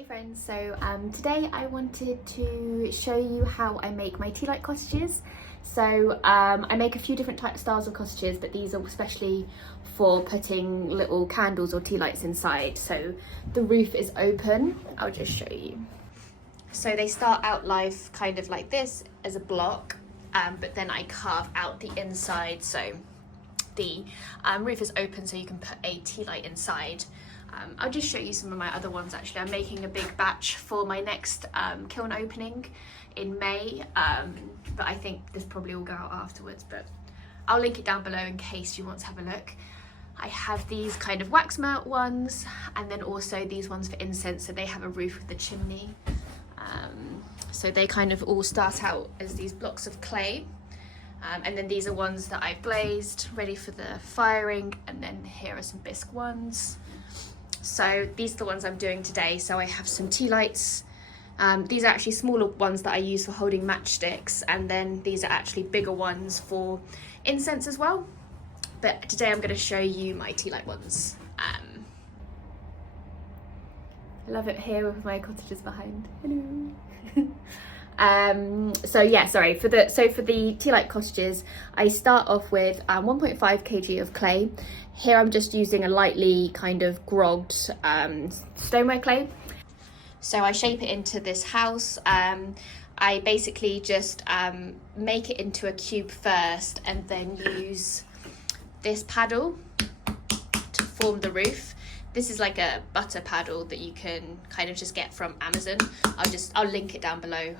Hey friends, so today I wanted to show you how I make my Tealight cottages. So I make a few different styles of cottages, but these are especially for putting little candles or tea lights inside. So the roof is open. I'll just show you. So they start out life kind of like this as a block, but then I carve out the inside. So the roof is open so you can put a tea light inside. I'll just show you some of my other ones actually. I'm making a big batch for my next kiln opening in May, but I think this probably will go out afterwards, but I'll link it down below in case you want to have a look. I have these kind of wax melt ones, and then also these ones for incense, so they have a roof with the chimney. So they kind of all start out as these blocks of clay. And then these are ones that I've glazed, ready for the firing, and then here are some bisque ones. So these are the ones I'm doing today. So I have some tea lights. These are actually smaller ones that I use for holding matchsticks, and then these are actually bigger ones for incense as well. But today I'm going to show you my tea light ones. I love it here with my cottages behind. Hello. So yeah, sorry, for the tea light cottages, I start off with 1.5 kg of clay. Here I'm just using a lightly kind of grogged stoneware clay. So I shape it into this house. I basically just make it into a cube first, and then use this paddle to form the roof. This is like a butter paddle that you can kind of just get from Amazon. I'll link it down below.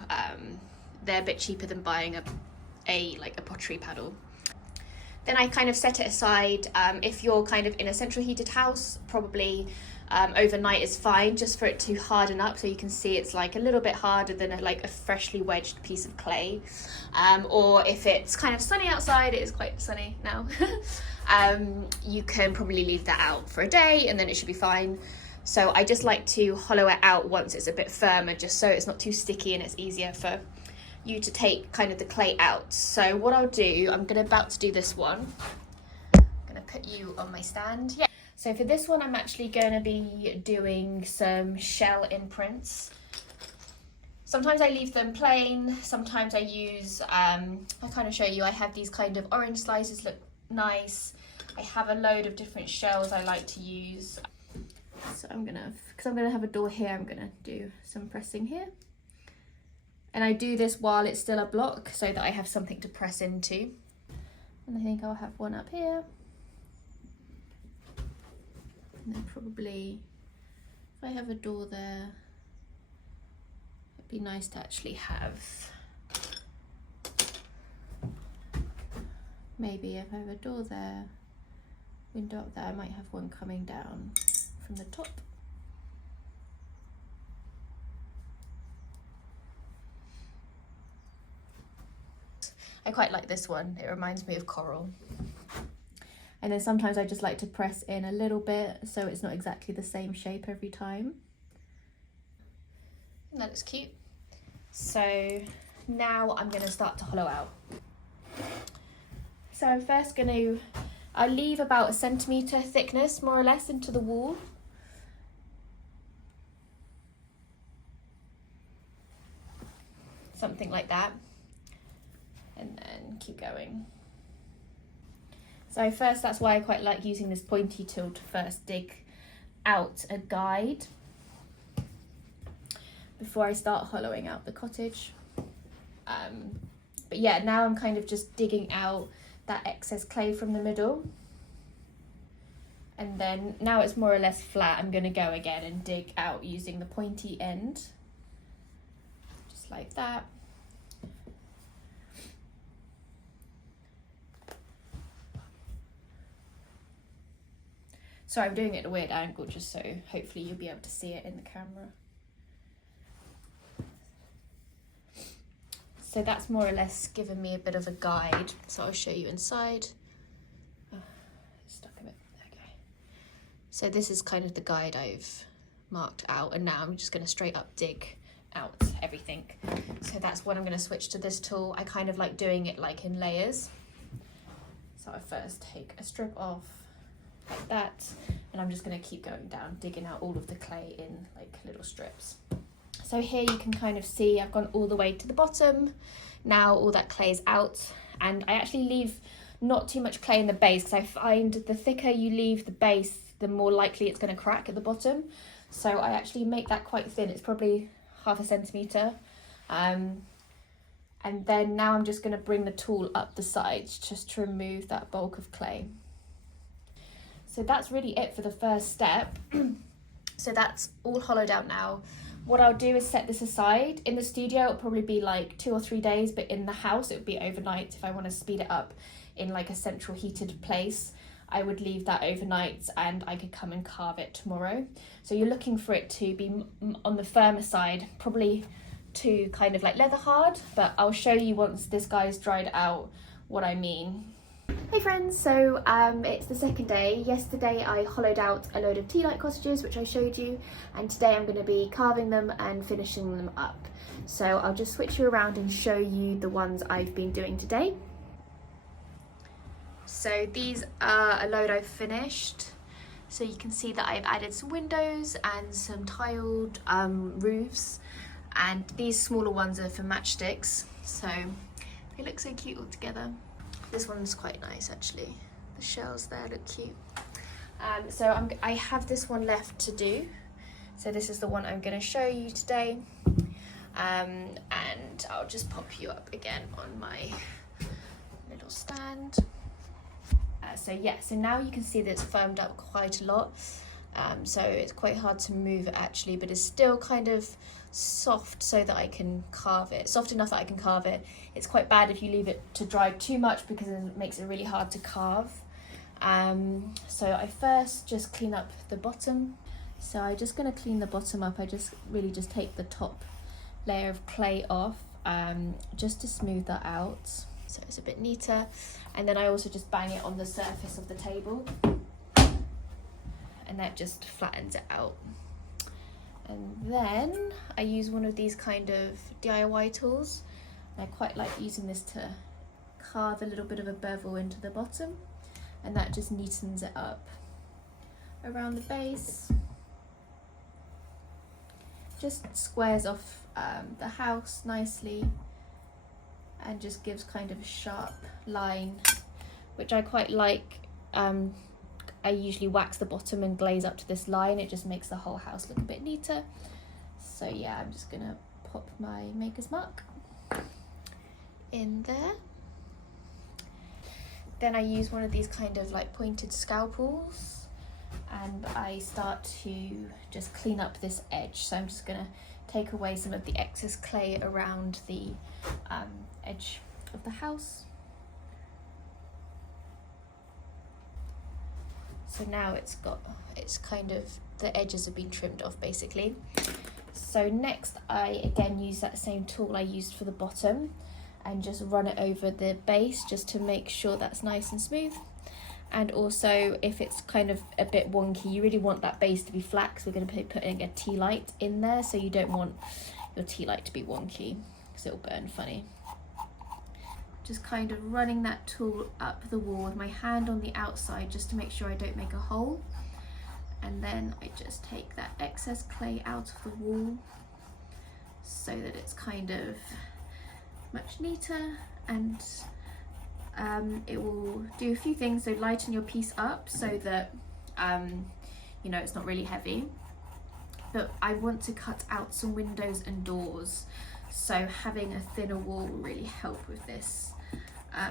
They're a bit cheaper than buying a pottery paddle. Then I kind of set it aside. If you're kind of in a central heated house, probably overnight is fine, just for it to harden up, so you can see it's like a little bit harder than a freshly wedged piece of clay. Or if it's kind of sunny outside, it is quite sunny now. You can probably leave that out for a day and then it should be fine. So I just like to hollow it out once it's a bit firmer, just so it's not too sticky and it's easier for you to take kind of the clay out. So what I'll do, I'm about to do this one. I'm gonna put you on my stand. Yeah. So for this one, I'm actually going to be doing some shell imprints. Sometimes I leave them plain, sometimes I use, I'll kind of show you, I have these kind of orange slices, look nice. I have a load of different shells I like to use. So because I'm gonna have a door here, I'm gonna do some pressing here. And I do this while it's still a block so that I have something to press into. And I think I'll have one up here. And then probably, if I have a door there, it'd be nice to actually have, maybe if I have a door there, window up there, I might have one coming down from the top. I quite like this one, it reminds me of coral. And then sometimes I just like to press in a little bit so it's not exactly the same shape every time. And that looks cute. So now I'm going to start to hollow out. So I'm first I'll leave about 1 centimetre thickness, more or less, into the wall. Something like that. And then keep going. So first, that's why I quite like using this pointy tool to first dig out a guide before I start hollowing out the cottage. But yeah, now I'm kind of just digging out that excess clay from the middle. And then now it's more or less flat, I'm going to go again and dig out using the pointy end. Just like that. Sorry, I'm doing it at a weird angle just so hopefully you'll be able to see it in the camera. So that's more or less given me a bit of a guide. So I'll show you inside. Oh, it's stuck a bit, okay. So this is kind of the guide I've marked out, and now I'm just gonna straight up dig out everything. So that's when I'm gonna switch to this tool. I kind of like doing it like in layers. So I first take a strip off like that. And I'm just going to keep going down, digging out all of the clay in like little strips. So here you can kind of see I've gone all the way to the bottom. Now all that clay is out, and I actually leave not too much clay in the base because I find the thicker you leave the base, the more likely it's going to crack at the bottom. So I actually make that quite thin. It's probably 0.5 centimetre. And then now I'm just going to bring the tool up the sides just to remove that bulk of clay. So that's really it for the first step. So that's all hollowed out now. What I'll do is set this aside. In the studio it'll probably be like 2 or 3 days, but in the house it would be overnight. If I want to speed it up in like a central heated place, I would leave that overnight and I could come and carve it tomorrow. So you're looking for it to be on the firmer side, probably to kind of like leather hard, but I'll show you once this guy's dried out what I mean. Hey friends, so it's the second day. Yesterday I hollowed out a load of Tealight cottages, which I showed you, and today I'm going to be carving them and finishing them up. So I'll just switch you around and show you the ones I've been doing today. So these are a load I've finished. So you can see that I've added some windows and some tiled roofs, and these smaller ones are for matchsticks, so they look so cute all together. This one's quite nice actually. The shells there look cute. So I have this one left to do. So this is the one I'm going to show you today. And I'll just pop you up again on my little stand. So yeah, so now you can see that it's firmed up quite a lot. So it's quite hard to move it actually, but it's still kind of soft so that I can carve it. Soft enough that I can carve it. It's quite bad if you leave it to dry too much because it makes it really hard to carve. So I first just clean up the bottom. So I'm just going to clean the bottom up. I just take the top layer of clay off just to smooth that out so it's a bit neater. And then I also just bang it on the surface of the table, and that just flattens it out. And then I use one of these kind of DIY tools. I quite like using this to carve a little bit of a bevel into the bottom, and that just neatens it up around the base. Just squares off the house nicely and just gives kind of a sharp line, which I quite like. I usually wax the bottom and glaze up to this line. It just makes the whole house look a bit neater. So yeah, I'm just gonna pop my maker's mark in there. Then I use one of these kind of like pointed scalpels, and I start to just clean up this edge. So I'm just gonna take away some of the excess clay around the edge of the house. So now it's kind of, the edges have been trimmed off basically. So next I again use that same tool I used for the bottom and just run it over the base just to make sure that's nice and smooth. And also if it's kind of a bit wonky, you really want that base to be flat because we're going to be putting a tea light in there, so you don't want your tea light to be wonky because it'll burn funny. Just kind of running that tool up the wall with my hand on the outside just to make sure I don't make a hole. And then I just take that excess clay out of the wall so that it's kind of much neater, and it will do a few things. So lighten your piece up so that you know, it's not really heavy. But I want to cut out some windows and doors, so having a thinner wall will really help with this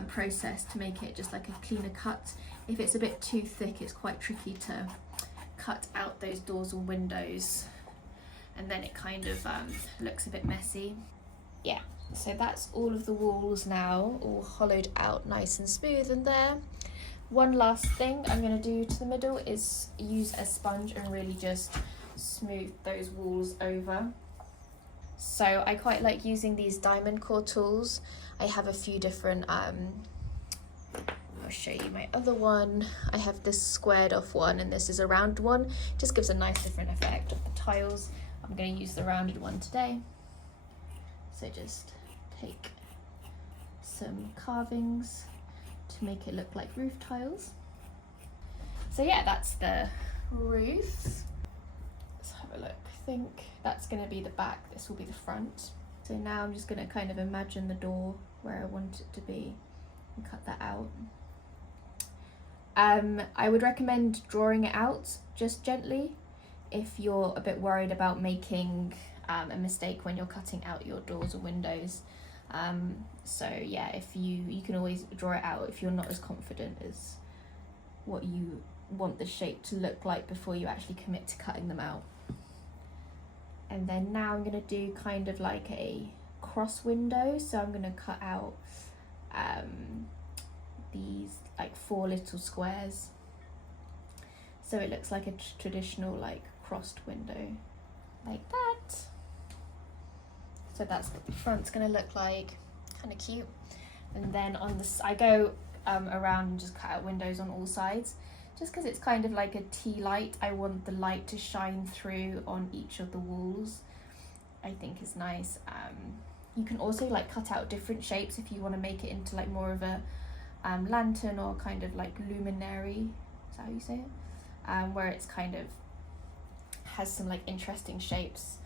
process to make it just like a cleaner cut. If it's a bit too thick, it's quite tricky to cut out those doors or windows, and then it kind of looks a bit messy. Yeah, so that's all of the walls now, all hollowed out nice and smooth in there. One last thing I'm going to do to the middle is use a sponge and really just smooth those walls over. So I quite like using these diamond core tools. I have a few different, I'll show you my other one. I have this squared off one and this is a round one. It just gives a nice different effect of the tiles. I'm going to use the rounded one today. So just take some carvings to make it look like roof tiles. So yeah, that's the roof. Let's have a look. I think that's going to be the back, this will be the front. So now I'm just going to kind of imagine the door where I want it to be and cut that out. I would recommend drawing it out just gently if you're a bit worried about making a mistake when you're cutting out your doors or windows. So yeah, if you can always draw it out if you're not as confident as what you want the shape to look like before you actually commit to cutting them out. And then now I'm going to do kind of like a cross window, so I'm going to cut out these like 4 little squares so it looks like a traditional like crossed window, like that. So that's what the front's going to look like, kind of cute. And then on this I go around and just cut out windows on all sides, just because it's kind of like a tea light. I want the light to shine through on each of the walls. I think is nice. You can also like cut out different shapes if you want to make it into like more of a lantern or kind of like luminary, is that how you say it? Where it's kind of has some like interesting shapes.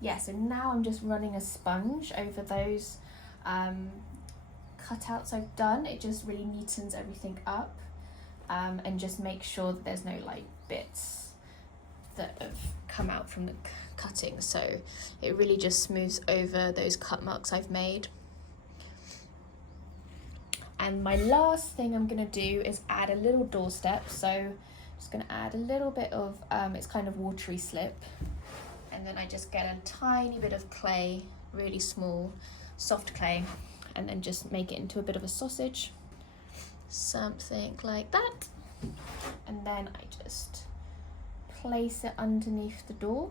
Yeah, so now I'm just running a sponge over those cutouts I've done. It just really neatens everything up and just make sure that there's no like bits that have come out from the cutting, so it really just smooths over those cut marks I've made. And my last thing I'm going to do is add a little doorstep, so I'm just going to add a little bit of it's kind of watery slip, and then I just get a tiny bit of clay, really small soft clay, and then just make it into a bit of a sausage, something like that. And then I just place it underneath the door,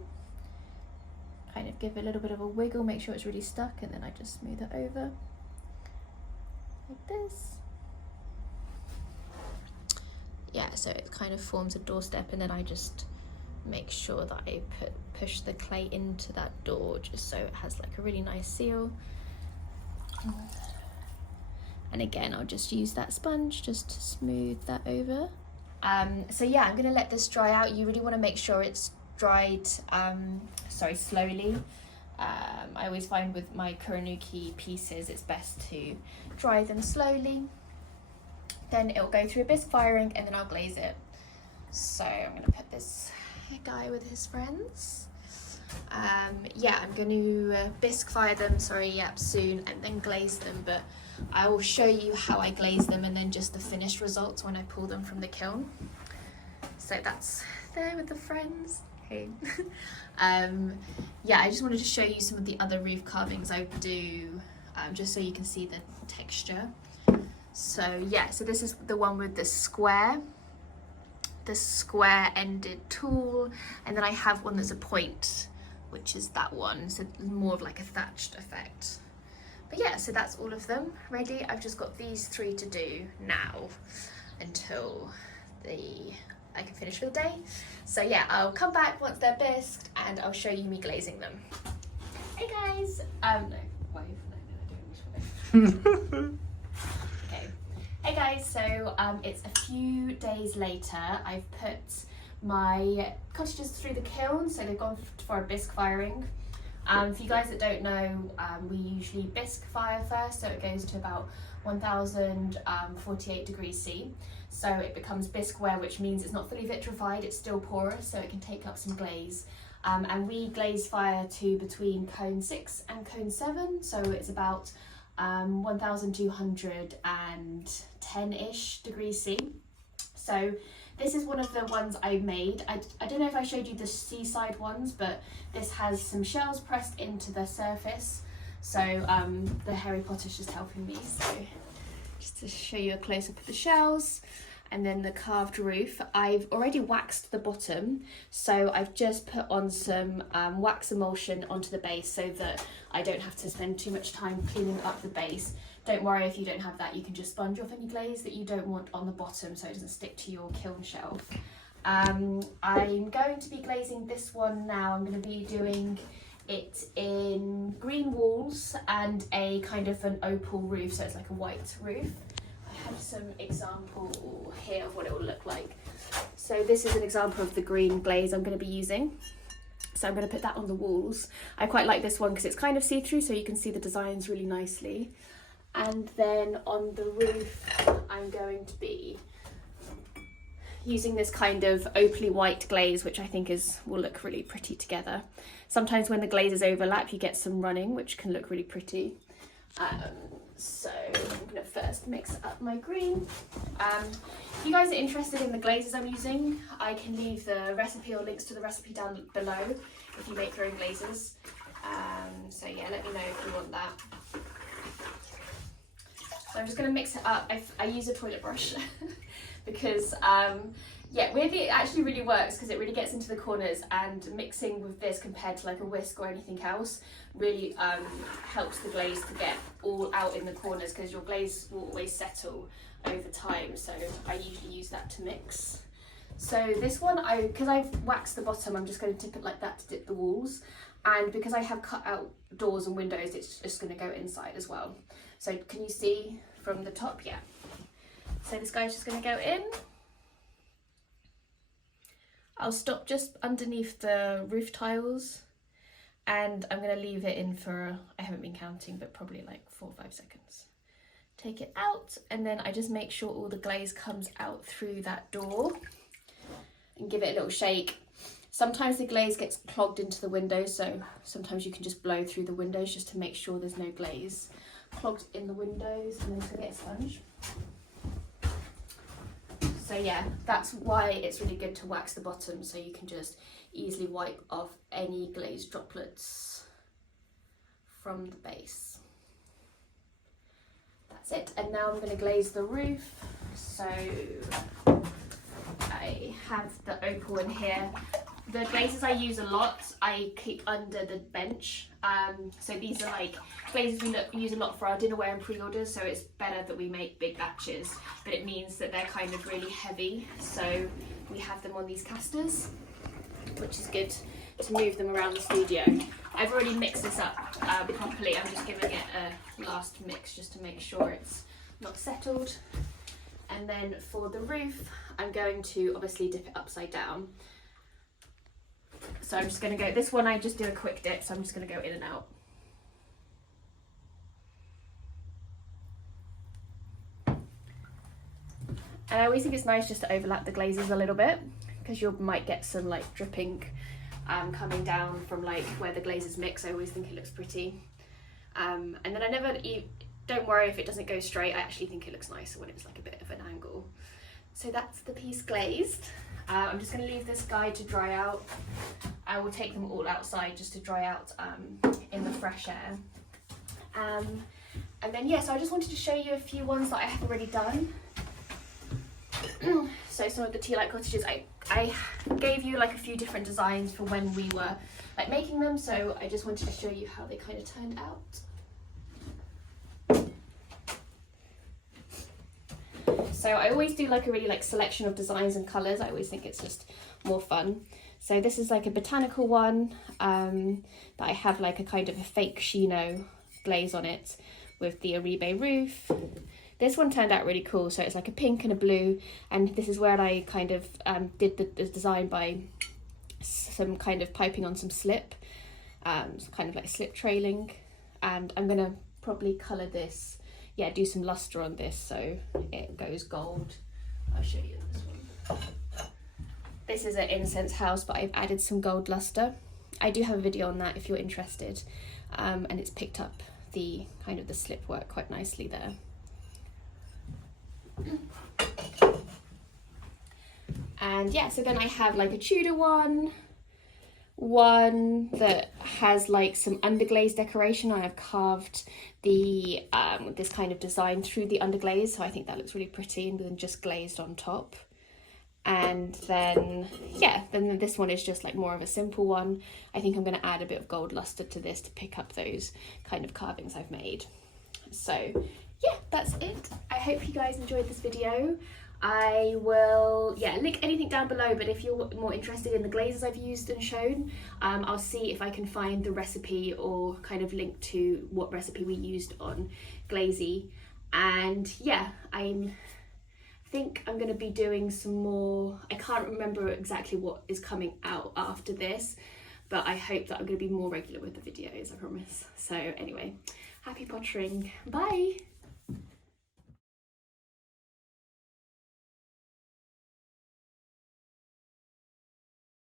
kind of give it a little bit of a wiggle, make sure it's really stuck, and then I just smooth it over like this. Yeah, so it kind of forms a doorstep, and then I just make sure that I push the clay into that door just so it has like a really nice seal. And again, I'll just use that sponge just to smooth that over. So yeah, I'm gonna let this dry out. You really want to make sure it's dried slowly. I always find with my Kuranuki pieces it's best to dry them slowly. Then it'll go through a bisque firing and then I'll glaze it. So I'm going to put this guy with his friends. Yeah, I'm going to bisque fire them, soon, and then glaze them, but I will show you how I glaze them and then just the finished results when I pull them from the kiln. So that's there with the friends. Hey. Yeah, I just wanted to show you some of the other roof carvings I do, just so you can see the texture. So yeah, so this is the one with the square ended tool, and then I have one that's a point, which is that one, so more of like a thatched effect. But yeah, so that's all of them ready. I've just got these 3 to do now until I can finish for the day. So yeah, I'll come back once they're bisqued and I'll show you me glazing them. Hey guys! No, wave, no, I don't. Okay. Hey guys, so it's a few days later. I've put my cottages through the kiln, so they've gone for a bisque firing. For you guys that don't know, we usually bisque fire first, so it goes to about 1048 degrees C. So it becomes bisqueware, which means it's not fully vitrified, it's still porous, so it can take up some glaze. And we glaze fire to between cone 6 and cone 7, so it's about 1210-ish degrees C. So this is one of the ones I made. I don't know if I showed you the seaside ones, but this has some shells pressed into the surface. So the Harry Potter's just helping me. So just to show you a close up of the shells. And then the carved roof. I've already waxed the bottom, so I've just put on some wax emulsion onto the base so that I don't have to spend too much time cleaning up the base. Don't worry if you don't have that, you can just sponge off any glaze that you don't want on the bottom so it doesn't stick to your kiln shelf. I'm going to be glazing this one now. I'm going to be doing it in green walls and a kind of an opal roof, so it's like a white roof. I have some example here of what it will look like. So this is an example of the green glaze I'm going to be using. So I'm going to put that on the walls. I quite like this one because it's kind of see-through, so you can see the designs really nicely. And then on the roof, I'm going to be using this kind of opaly white glaze, which I think will look really pretty together. Sometimes when the glazes overlap, you get some running, which can look really pretty. So I'm going to first mix up my green. If you guys are interested in the glazes I'm using, I can leave the recipe or links to the recipe down below if you make your own glazes. So yeah, let me know if you want that. So I'm just going to mix it up. I use a toilet brush because yeah, weirdly it actually really works because it really gets into the corners, and mixing with this compared to like a whisk or anything else really helps the glaze to get all out in the corners, because your glaze will always settle over time. So I usually use that to mix. So this one, because I've waxed the bottom, I'm just going to dip it like that to dip the walls, and because I have cut out doors and windows, it's just going to go inside as well. So can you see from the top? Yeah. So this guy's just going to go in. I'll stop just underneath the roof tiles, and I'm going to leave it in for, I haven't been counting, but probably like 4 or 5 seconds. Take it out, and then I just make sure all the glaze comes out through that door and give it a little shake. Sometimes the glaze gets clogged into the windows, so sometimes you can just blow through the windows just to make sure there's no glaze clogged in the windows, and then to get a sponge. So yeah, that's why it's really good to wax the bottom, so you can just easily wipe off any glaze droplets from the base. That's it. And now I'm going to glaze the roof. So I have the opal in here. The glazes I use a lot, I keep under the bench. So these are like glazes we use a lot for our dinnerware and pre-orders, so it's better that we make big batches, but it means that they're kind of really heavy. So we have them on these casters, which is good to move them around the studio. I've already mixed this up properly. I'm just giving it a last mix just to make sure it's not settled. And then for the roof, I'm going to obviously dip it upside down. So I'm just going to go, this one I just do a quick dip, so I'm just going to go in and out. And I always think it's nice just to overlap the glazes a little bit, because you might get some like dripping coming down from like where the glazes mix. I always think it looks pretty. And then don't worry if it doesn't go straight. I actually think it looks nicer when it's like a bit of an angle. So that's the piece glazed. I'm just going to leave this guy to dry out. I will take them all outside just to dry out in the fresh air. And then yeah, so I just wanted to show you a few ones that I have already done. So some of the Tealight cottages, I gave you like a few different designs for when we were like making them, so I just wanted to show you how they kind of turned out. So I always do like a really like selection of designs and colours. I always think it's just more fun. So this is like a botanical one that I have like a kind of a fake chino glaze on it with the Aribe roof. This one turned out really cool. So it's like a pink and a blue, and this is where I kind of did the design by some kind of piping on some slip, kind of like slip trailing. And I'm gonna probably colour this, yeah, do some luster on this so it goes gold. I'll show you this one. This is an incense house, but I've added some gold luster. I do have a video on that if you're interested, and it's picked up the kind of the slip work quite nicely there. And yeah, so then I have like a Tudor one that has like some underglaze decoration. I have carved the this kind of design through the underglaze, so I think that looks really pretty, and then just glazed on top. And then yeah, then this one is just like more of a simple one. I think I'm going to add a bit of gold luster to this to pick up those kind of carvings I've made. So yeah, that's it. I hope you guys enjoyed this video. I will, yeah, link anything down below, but if you're more interested in the glazes I've used and shown, I'll see if I can find the recipe or kind of link to what recipe we used on Glazing. And yeah, I'm think I'm going to be doing some more. I can't remember exactly what is coming out after this, but I hope that I'm going to be more regular with the videos, I promise. So anyway, happy pottering, bye!